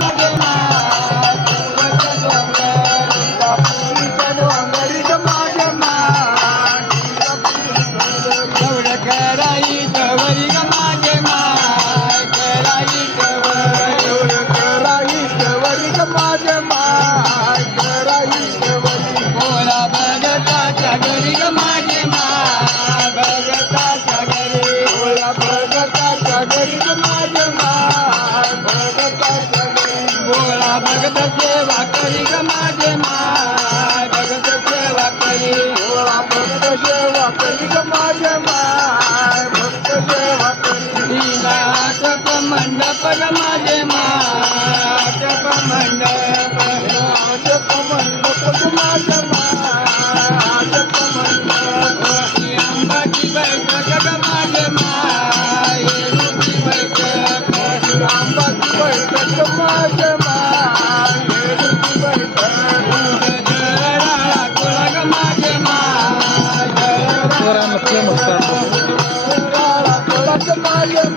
माझ म खराई जवारी ग माझे मराई देई जवळ माझे मराई जवळ होता छगरी ग माझे मग कागरी होता छगरी कधे भगत सेवा करी गमाजे माय भगत सेवा करी भगत सेवा करी गमाजे माय सेवा करी नाथ मंडप गमाजे माय Yeah.